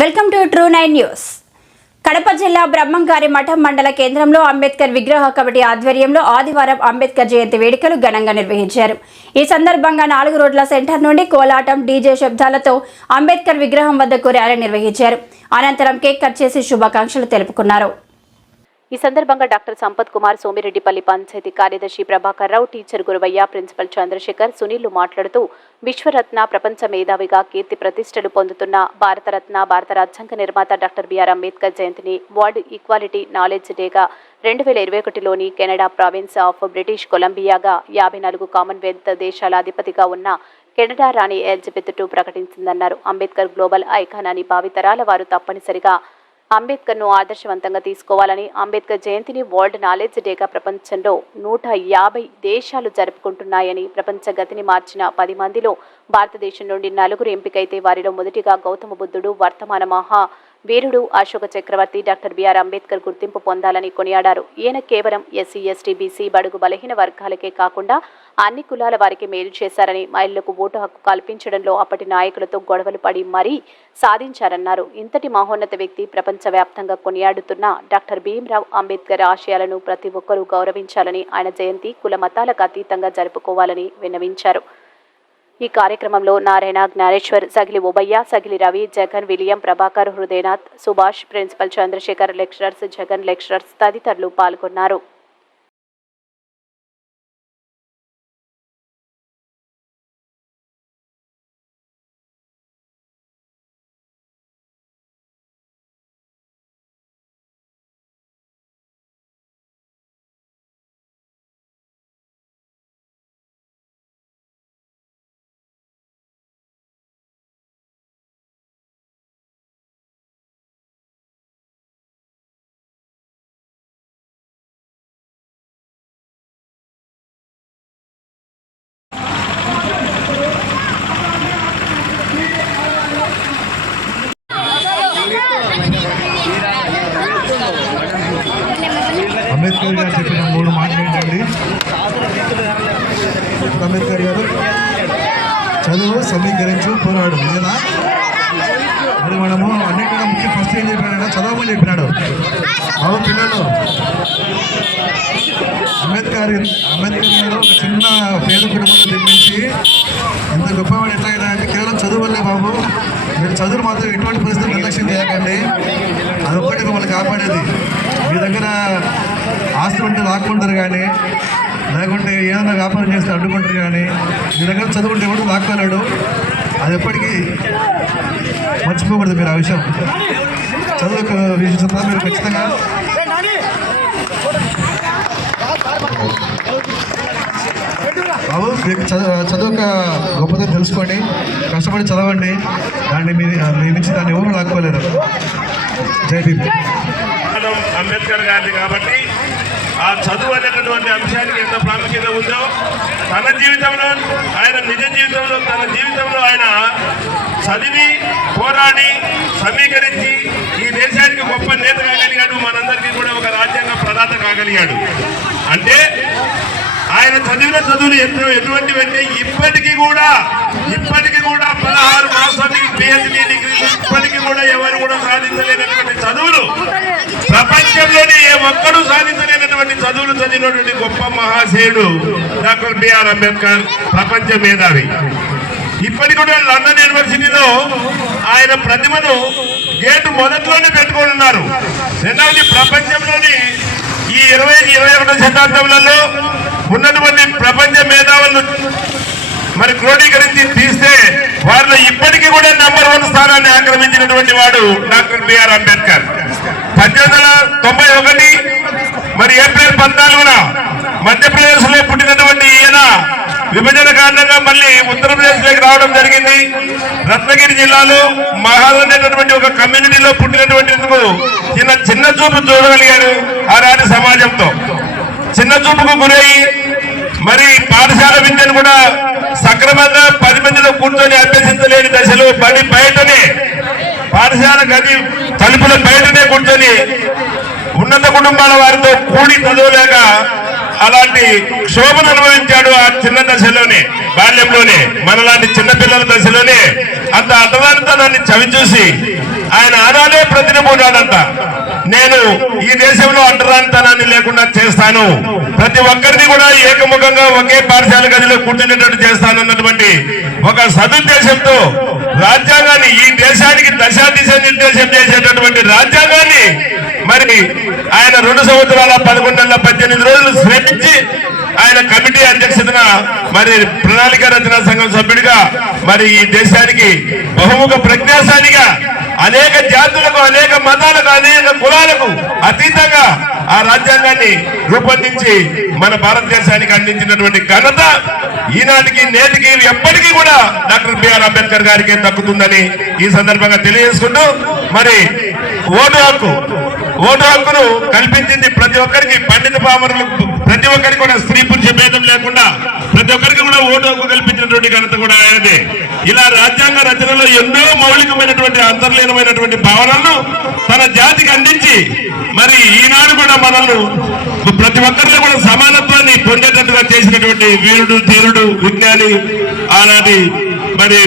Welcome to true 9 news. Kadapa జిల్లా బ్రహ్మంగారి మఠం మండల కేంద్రంలో అంబేద్కర్ విగ్రహ కమిటీ ఆధ్వర్యంలో ఆదివారం అంబేద్కర్ జయంతి వేడుకలు ఘనంగా నిర్వహించారు. ఈ సందర్భంగా 4 రోడ్ల సెంటర్ నుండి కోలాటం, డీజే శబ్దాలతో అంబేద్కర్ విగ్రహం వద్దకు ర్యాలీ నిర్వహించారు. అనంతరం కేక్ కట్ చేసి శుభాకాంక్షలు తెలుపుకున్నారు. ఈ సందర్భంగా డాక్టర్ సంపత్ కుమార్, సోమిరెడ్డిపల్లి పంచాయతీ కార్యదర్శి ప్రభాకర్ రావు, టీచర్ గురువయ్య, ప్రిన్సిపల్ చంద్రశేఖర్, సునీల్ మాట్లాడుతూ విశ్వరత్న, ప్రపంచ మేధావిగా కీర్తి ప్రతిష్టలు పొందుతున్న భారతరత్న, భారత రాజ్యాంగ నిర్మాత డాక్టర్ బిఆర్ అంబేద్కర్ జయంతిని వరల్డ్ ఈక్వాలిటీ నాలెడ్జ్ డేగా 2021లోని కెనడా ప్రావిన్స్ ఆఫ్ బ్రిటిష్ కొలంబియాగా 54 కామన్వెల్త్ దేశాల అధిపతిగా ఉన్న కెనడా రాణి ఎలిజబెత్ II ప్రకటించిందన్నారు. అంబేద్కర్ గ్లోబల్ ఐకాన్ అని భావితరాల వారు తప్పనిసరిగా అంబేద్కర్ను ఆదర్శవంతంగా తీసుకోవాలని, అంబేద్కర్ జయంతిని వరల్డ్ నాలెడ్జ్ డేగా ప్రపంచంలో 150 దేశాలు జరుపుకుంటున్నాయని, ప్రపంచ గతిని మార్చిన 10 మందిలో భారతదేశం నుండి 4 ఎంపికైతే వారిలో మొదటిగా గౌతమ బుద్ధుడు, వర్తమాన మహా వీరుడు అశోక చక్రవర్తి డాక్టర్ బిఆర్ అంబేద్కర్ గుర్తింపు పొందాలని కొనియాడారు. ఈయన కేవలం ఎస్సీ, ఎస్టీ, బీసీ, బడుగు బలహీన వర్గాలకే కాకుండా అన్ని కులాల వారికి మేలు చేశారని, మహిళలకు ఓటు హక్కు కల్పించడంలో అప్పటి నాయకులతో గొడవలు పడి మరీ సాధించారన్నారు. ఇంతటి మహోన్నత వ్యక్తి ప్రపంచవ్యాప్తంగా కొనియాడుతున్న డాక్టర్ భీమ్రావ్ అంబేద్కర్ ఆశయాలను ప్రతి ఒక్కరూ గౌరవించాలని, ఆయన జయంతి కుల మతాలకు అతీతంగా జరుపుకోవాలని విన్నవించారు. ఈ కార్యక్రమంలో Narayana, Gnaneshwar, Sagili Ubayya, Sagili Ravi, Jagan, William, Prabhakar, Hridayanath, Subhash, principal Chandrasekhar, lecturers, Jagan lecturers తదితరులు పాల్గొన్నారు. అంబేద్కర్ గారు చెప్పిన 3 మాటలు ఏంటండి? అంబేద్కర్ గారు చదువు, సమీకరించు, పోరాడు. లేదా మరి మనము అన్నిటికన్నా ముఖ్య ఫస్ట్ ఏం చెప్పినాడు? చదవమని చెప్పినాడు. బాబు పిల్లలు, అంబేద్కర్ గారు ఒక చిన్న పేద కుటుంబంలో జన్మించి ఇంత గొప్పవాడు ఎట్లా అయినా అంటే కేవలం చదువు వల్లే. బాబు మీరు చదువు మాత్రం ఎటువంటి పరిస్థితులు నిర్లక్ష్యం చేయకండి. అదొక్కటి మిమ్మల్ని కాపాడేది. మీ దగ్గర ఆస్తి ఉంటే లాక్కుంటారు కానీ, లేకుంటే ఏదైనా వ్యాపారం చేస్తే అడ్డుకుంటారు కానీ, మీ దగ్గర చదువుకుంటే ఎవరు లాక్కోలేడు. అది ఎప్పటికీ మర్చిపోకూడదు మీరు ఆ విషయం. చదువు విషయం మీరు ఖచ్చితంగా బాబు మీకు చదువు గొప్పతో తెలుసుకోండి, కష్టపడి చదవండి. దాన్ని మీ నుంచి దాన్ని ఎవరు లాక్కోలేరు. జై భీమ్. అంబేద్కర్ గారిది కాబట్టి ఆ చదువు అనేటటువంటి అంశానికి ఎంత ప్రాముఖ్యత ఉందో తన జీవితంలో, ఆయన నిజ జీవితంలో, తన జీవితంలో ఆయన చదివి, పోరాడి, సమీకరించి ఈ దేశానికి గొప్ప నేత కాగలిగాడు. మనందరికీ కూడా ఒక రాజ్యాంగ ప్రదాత కాగలిగాడు. అంటే ఆయన చదివిన చదువులు ఎటువంటివంటే ఇప్పటికీ కూడా 16 మాసానికి PhD డిగ్రీలు ఇప్పటికీ కూడా ఎవరు కూడా సాధించలేనటువంటి చదువులు, ప్రపంచంలోనే ఏ ఒక్కడూ సాధించలేనటువంటి చదువులు చదివినటువంటి గొప్ప మహాశయుడు డాక్టర్ బిఆర్ అంబేద్కర్, ప్రపంచ మేధావి. ఇప్పటికి కూడా లండన్ యూనివర్సిటీలో ఆయన ప్రతిమను గేటు మొదట్లోనే పెట్టుకొని ఉన్నారు. రెండవది, ప్రపంచంలోని ఈ 20-21వ శతాబ్దంలో ఉన్నటువంటి ప్రపంచ మేధావులను మరి క్రోడీకరించి తీస్తే వారిలో ఇప్పటికీ కూడా నంబర్ 1 స్థానాన్ని ఆక్రమించినటువంటి వాడు డాక్టర్ బిఆర్ అంబేద్కర్. 1891 మరి ఏప్రిల్ 14న మధ్యప్రదేశ్ లో పుట్టినటువంటి ఈయన విభజన కారణంగా మళ్ళీ ఉత్తరప్రదేశ్ లోకి రావడం జరిగింది. రత్నగిరి జిల్లాలో మహాల్ అనేటటువంటి ఒక కమ్యూనిటీలో పుట్టినటువంటి చిన్న చూపు చూడగలిగారు. ఆనాటి సమాజంతో చిన్న చూపుకు గురయ్యి మరి పాఠశాల విద్యను కూడా సక్రమంగా 10 మందిలో కూర్చొని అభ్యసించలేని దశలో బడి బయటనే, పాఠశాల గది తలుపుల బయటనే కూర్చొని ఉన్నత కుటుంబాల వారితో కూడి చదవలేక అలాంటి క్షోభను అనుభవించాడు. ఆ చిన్న దశలోనే, బాల్యంలోనే, మనలాంటి చిన్నపిల్లల దశలోనే అంత అర్థవంతాన్ని చవి చూసి ఆయన ఆనాడే ప్రతినిపూడాడంట, నేను ఈ దేశంలో అంటరానితనాన్ని లేకుండా చేస్తాను, ప్రతి ఒక్కరిని కూడా ఏకముఖంగా ఒకే పాఠశాల గదిలో కూర్చునేటట్టు చేస్తానన్నటువంటి ఒక సదుద్దేశంతో రాజ్యాంగాన్ని, ఈ దేశానికి దిశ నిర్దేశం చేసేటటువంటి రాజ్యాంగాన్ని మరి ఆయన 2 సంవత్సరాల 11 నెలల 18 రోజులు శ్రమించి ఆయన కమిటీ అధ్యక్షతన మరి ప్రణాళిక రచనా సంఘం సభ్యుడిగా మరి ఈ దేశానికి బహుముఖ ప్రజ్ఞాశాలిగా అనేక జాతులకు, అనేక మతాలకు, అనేక కులాలకు అతీతంగా ఆ రాజ్యాంగాన్ని రూపొందించి మన భారతదేశానికి అందించినటువంటి ఘనత ఈనాటికి నేటికి ఎప్పటికీ కూడా డాక్టర్ బిఆర్ అంబేద్కర్ గారికి దక్కుతుందని ఈ సందర్భంగా తెలియజేసుకుంటూ, మరి ఓటు హక్కును కల్పించింది ప్రతి ఒక్కరికి, పండిత పామరులకు ప్రతి ఒక్కరికి కూడా స్త్రీ పురుష భేదం లేకుండా ప్రతి ఒక్కరికి కూడా ఓటు హక్కు కల్పించినటువంటి ఘనత కూడా ఆయనదే. ఇలా రాజ్యాంగ రచనలో ఎన్నో మౌలికమైనటువంటి అంతర్లీనమైనటువంటి భావనలను తన జాతికి అందించి మరి ఈనాడు కూడా మనల్ని ప్రతి ఒక్కరిలో కూడా సమానత్వాన్ని పొందేటట్టుగా చేసినటువంటి వీరుడు, ధీరుడు, విజ్ఞాని ఆనాటి మరి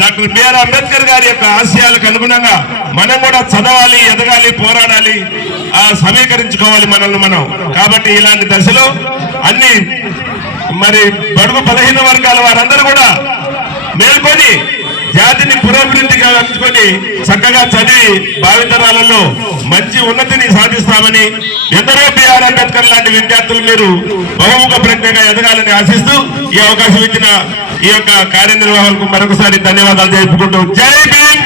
డాక్టర్ బిఆర్ అంబేద్కర్ గారి యొక్క ఆశయాలకు అనుగుణంగా మనం కూడా చదవాలి, ఎదగాలి, పోరాడాలి, సమీకరించుకోవాలి మనల్ని మనం. కాబట్టి ఇలాంటి దశలో అన్ని మరి బడుగు బలహీన వర్గాల వారందరూ కూడా మేల్కొని జాతిని పురోభివృద్ధిగా అంచుకొని చక్కగా చదివి భావితరాలలో మంచి ఉన్నతిని సాధిస్తామని, ఎందరో బిఆర్ అంబేద్కర్ లాంటి విద్యార్థులు మీరు బహుముఖ ప్రజ్ఞగా ఎదగాలని ఆశిస్తూ ఈ అవకాశం ఇచ్చిన ఈ యొక్క కార్యనిర్వాహకులకు మరొకసారి ధన్యవాదాలు తెలుపుకుంటూ జై భీమ్.